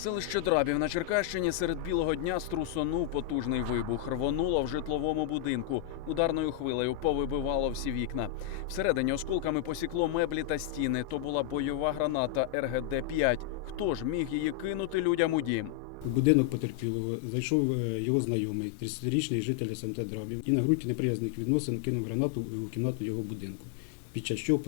Селище Драбів на Черкащині серед білого дня струсонув потужний вибух. Рвонуло в житловому будинку. Ударною хвилею повибивало всі вікна. Всередині осколками посікло меблі та стіни. То була бойова граната РГД-5. Хто ж міг її кинути людям у дім? У будинок потерпілого зайшов е, його знайомий, 30-річний житель СМТ Драбів, і на ґрунті неприязних відносин кинув гранату у кімнату його будинку, під час чого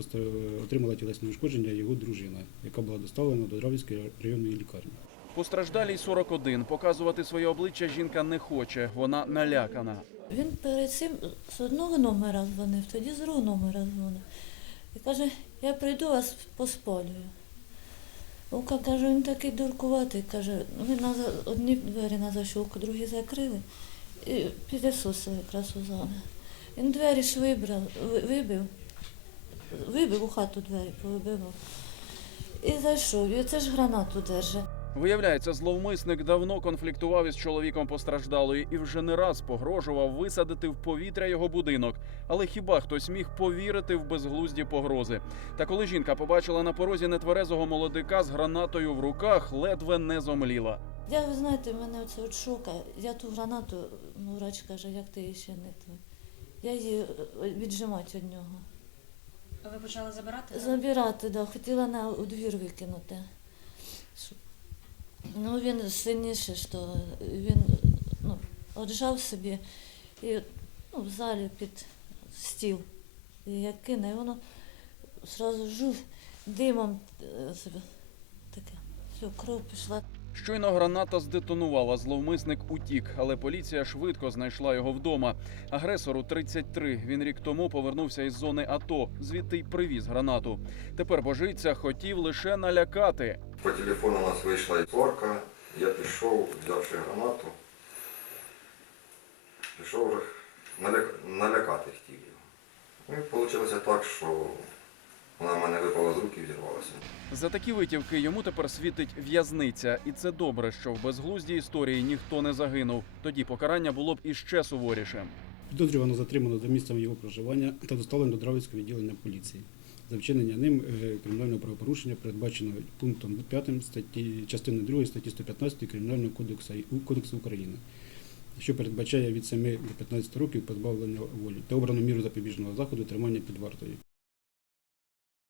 отримала тілесне ушкодження його дружина, яка була доставлена до Дравівської районної лікарні. Постраждалій 41. Показувати своє обличчя жінка не хоче. Вона налякана. Він перед цим з одного номера дзвонив, тоді з другого номера дзвонив. І каже, я прийду вас поспалюю. Вовка каже, він такий дуркуватий, каже, ви на одні двері на защолку, другі закрили. І підесосив якраз у зали. Він двері ж вибрав, вибив, вибив у хату двері, повибивав. І зайшов. І це ж гранату держить. Виявляється, зловмисник давно конфліктував із чоловіком постраждалої і вже не раз погрожував висадити в повітря його будинок. Але хіба хтось міг повірити в безглузді погрози? Та коли жінка побачила на порозі нетверезого молодика з гранатою в руках, ледве не зомліла. Я, ви знаєте, в мене оце от шока. Я ту гранату, ну, врач каже, як ти її ще не то. Я її е, віджимати від нього. Ви почали забирати? Забирати, да, хотіла на у двір викинути. Ну, він сильніший, що він ну, отжав собі і ну, в залі під стіл. І як кине, і воно одразу жув димом е, таке. Все, кров пішла. Щойно граната здетонувала, зловмисник утік, але поліція швидко знайшла його вдома. Агресору 33. Він рік тому повернувся із зони АТО, звідти й привіз гранату. Тепер божиця хотів лише налякати. По телефону у нас вийшла творка, я пішов, взявши гранату. Пішов наляк... налякати хотів його. Ну і вийшло так, що вона мене випала з рук і взірвалася. За такі витівки йому тепер світить в'язниця, і це добре, що в безглуздій історії ніхто не загинув. Тоді покарання було б іще суворішим. Підозрювано затримано за місцем його проживання та доставлено до Дравівського відділення поліції. За вчинення ним е, кримінального правопорушення передбачено пунктом 5 статті частини 2 статті 115 Кримінального кодексу, кодексу України, що передбачає від 7 до 15 років позбавлення волі та обрану міру запобіжного заходу тримання під вартою.